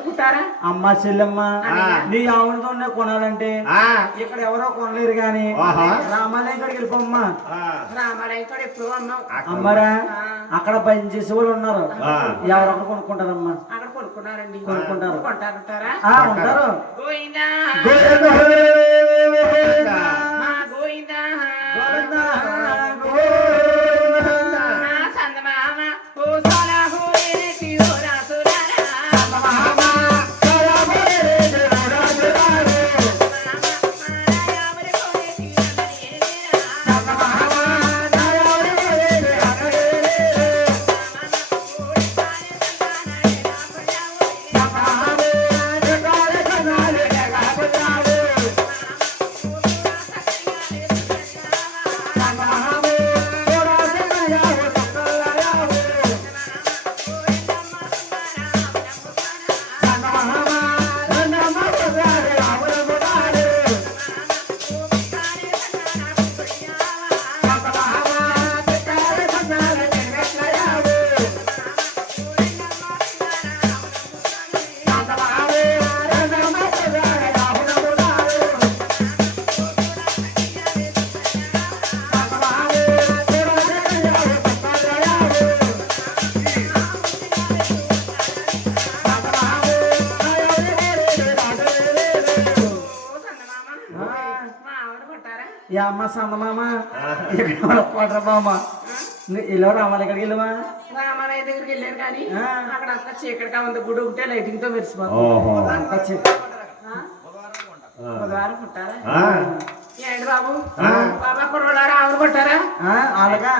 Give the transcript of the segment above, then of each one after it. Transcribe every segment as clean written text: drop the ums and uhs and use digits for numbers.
కొనుక్కుంటారా అమ్మ చెల్లెమ్మ నీ ఆవునితో కొనాలంటే ఇక్కడ ఎవరో కొనలేరు గాని రామాలయం కాడికి వెళ్ళిపోమ్మా. రామాలయం కూడా ఎప్పుడు అమ్మరా అక్కడ పని చేసే వాళ్ళు ఉన్నారు, ఎవరొకరు కొనుక్కుంటారమ్మా. అక్కడ కొనుక్కున్నారండి, కొనుక్కుంటారు. కొంటారంటారా? ఉంటారు. గోయిందా గోయిందా సందమామ ఓ సలాహు ఏటి ఓ రాసులారా అమ్మ సందమామ కొట్రబామ ఇలా రామాలయ దగ్గరికి వెళ్ళవా? రామాలయ దగ్గరికి వెళ్ళారు కానీ అక్కడ అంతా చీకటిగా ఉంది, గుడి ఉంటే లైటింగ్ తో మెరిసిపోతుంది. అంతా చీకటి. బుధవారం పుట్టారా? ఏంటి బాబు బాబా కుర్రారా ఆవులు కొట్టారా? అలాగా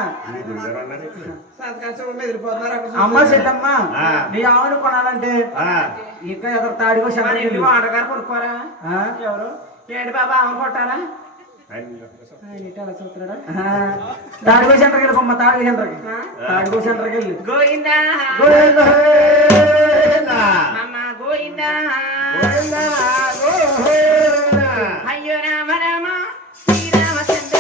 ఎదిరిపోతున్నారు. అమ్మ చెల్లమ్మ నీ ఆవును కొనాలంటే ఇంకా ఎదురు తాడిగో ఆడగారు కొనుక్కోరా? ఎవరు? ఏంటి బాబా ఆవులు కొట్టారా? తాడిగో సెంటర్కి వెళ్ళిపోమ్మ. తాడిగో సెంటర్కి తాడిగో సెంటర్కి వెళ్ళి గోయిందా గోవిందా అమ్మ గోయిందా అయ్యో రామ రామ శ్రీరామచంద్ర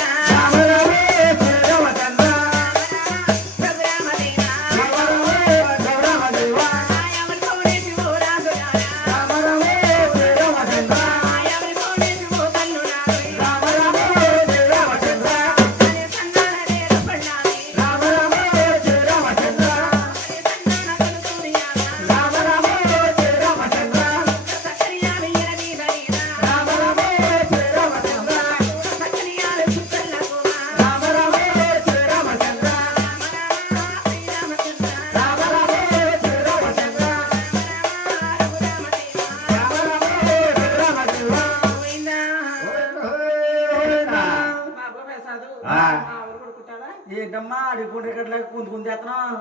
ఏంటమ్మా అడిగి రికార్డులాగా కుందుకుందేస్తున్నావు?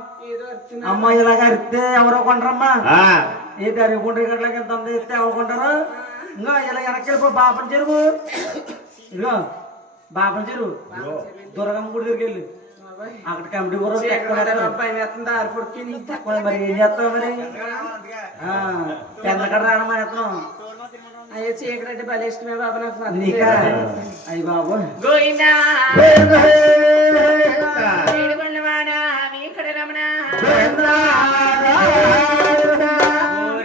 అమ్మ ఇలాగ అరిస్తే ఎవరో కొంటారమ్మా. ఏంటి అడిగి రికార్డులాగా ఎంత ఇస్తే ఎవరు కొంటారు? ఇంకా ఇలా వెనక్కి వెళ్ళిపో. బాపన చెరువు ఇదిగో, బాపన చెరువు దుర్గమ్మ గుడి దగ్గరికి వెళ్ళి అక్కడ కమిటీ కూడా మరి ఏం చేస్తావు? మరి పెద్దకడ రావడం ఎత్తనం. అయ్యో చీకటి భలే ఇష్టమే బాబు నాకు. నీకా? అయ్యి బాబు గోయిందా ఏడుకొండవాడా ఇక్కడ రమణ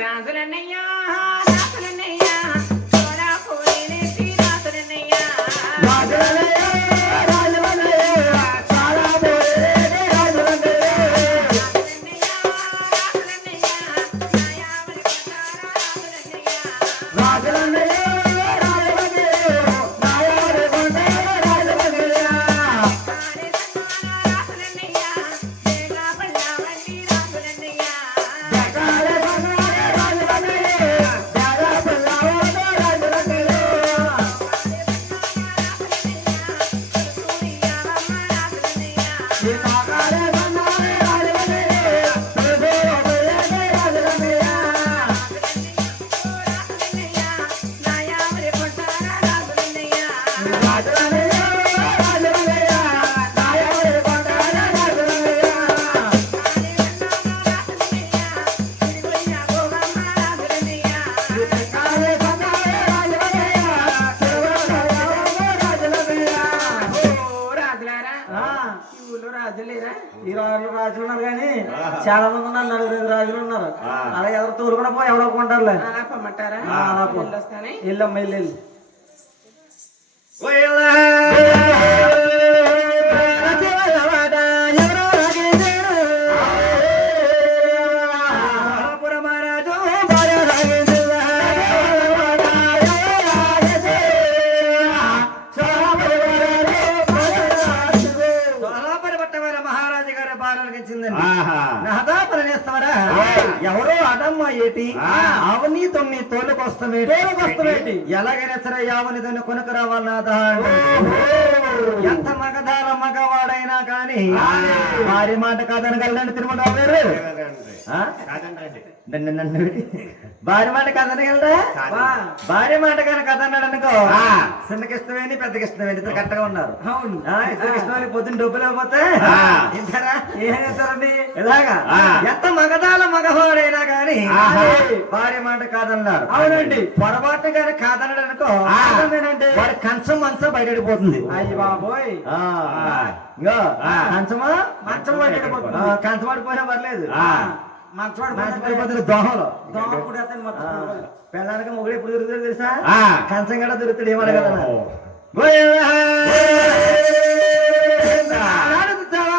రాజులన్నయ్యా రాజులన్నయ్యా పోయినేసి రాజులన్నయ్యా రాజులన్నయ్యా ఈ రాజులు ఉన్నారు కానీ చాలా మంది ఉన్నారు, 4-5 రాజులు ఉన్నారు. అలా ఎవరు తోలు కూడా పోయి ఎవరో కొంటారులే. అలాపమ్మంటారా? వెళ్ళమ్మా వెళ్ళి ఎవరో అడమ్మ ఏటి అవని తొమ్మి తోలుకొస్తామేటి ఎలాగైనా సరే యావని తొన్ని కొనుక రావాలన్నాదా. ఎంత మగదాల మగవాడైనా కానీ వారి మాట కాదనగలండి తిరుమల గారు. భార్య మాట కదనగలరా? భార్య మాట కానీ కదన్నాడు అనుకో చిన్నకి ఇష్టమేని పెద్దకి ఇష్టమేని ఇద్దరు కరెక్ట్గా ఉన్నారు. అవును ఇద్దరికి ఇష్టమని పొద్దున్న డబ్బులు ఇవ్వకపోతే ఇంటారా ఏం చేస్తారండి ఇలాగా. ఎంత మగదాల మగవాడైనా కానీ భార్య మాట కాదన్నారు. అవునండి పొరపాటు కానీ కాదన్నాడు అనుకో వాడి కంచం మంచం బయటడిపోతుంది. అయ్యి బాబోయ్ కంచమా మంచం బయటడిపోతుంది. కంచం పడిపోయినా పర్లేదు, దోహలో పిల్లలకి మొగుడు ఎప్పుడు దొరుకుతాడు తెలుసా? కంచం కూడా దొరుకుతాడు ఏమన్నా కదా.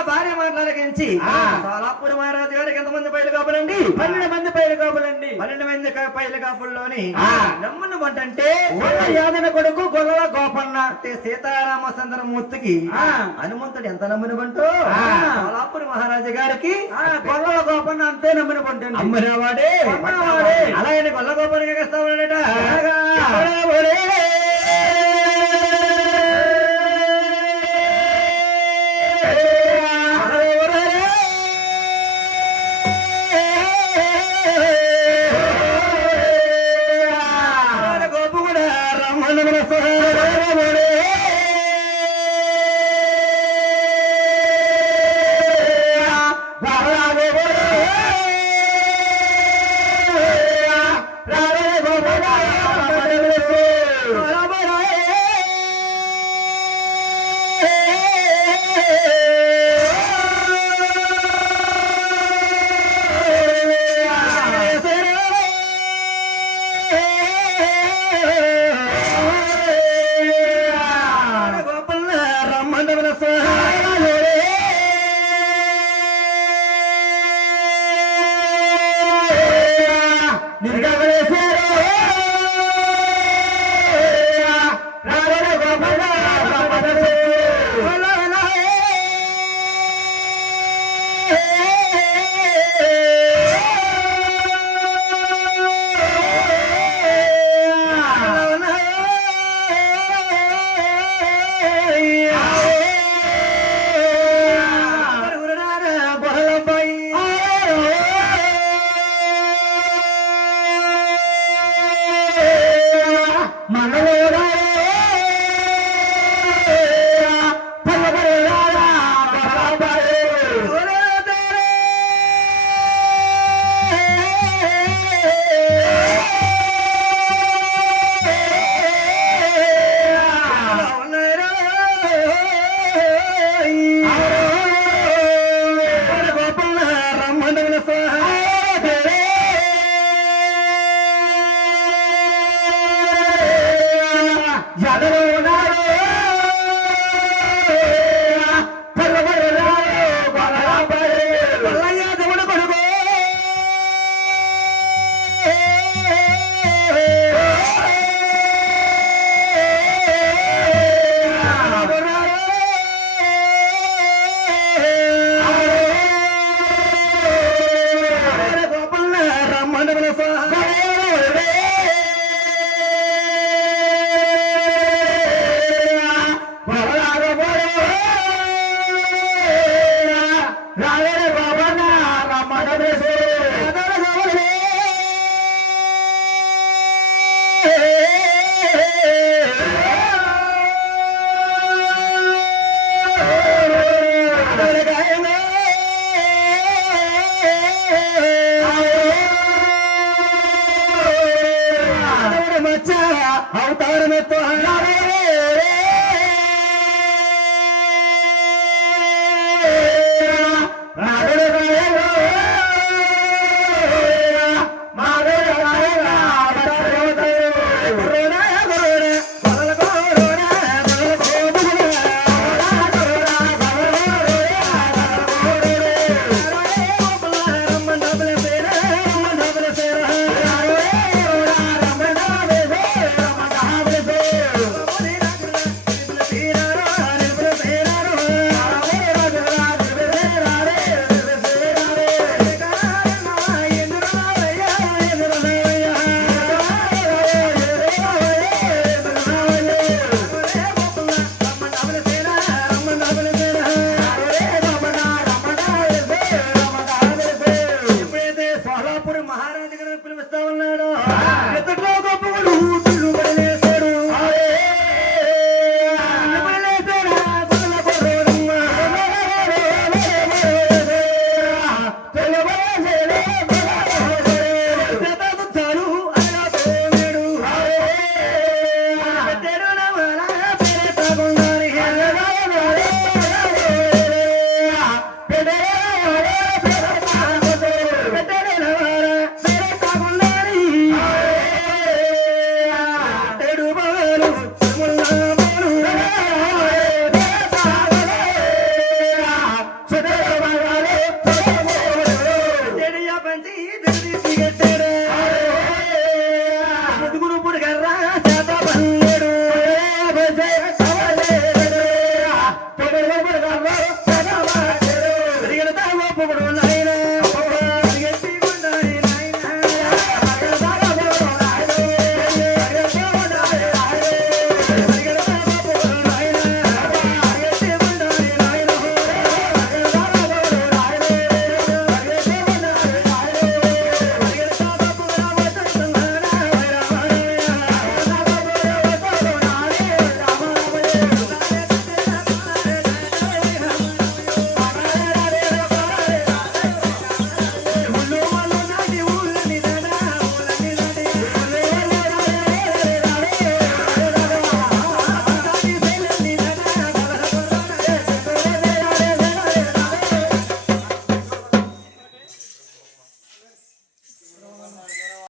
భార్య మాట్లాడకించి సోలాపూర్ మహారాజు గారికి ఎంతమంది పైలు కాపులండి? 12 మంది పైలు కాపులండి. 12 మంది పైలు కాపుల్లోని నమ్మను అంటే యాదన కొడుకు గొల్లల గోపన్న సీతారామచంద్ర మూర్తికి హనుమంతుడు ఎంత నమ్మను బంటూ సోలాపూర్ మహారాజు గారికి గొల్లల గోపన్న అంతే నమ్మను బంటు. అమ్మనవాడే అలాగే గొల్ల గోపన్నగా ఇస్తామన్నట. అవతారమే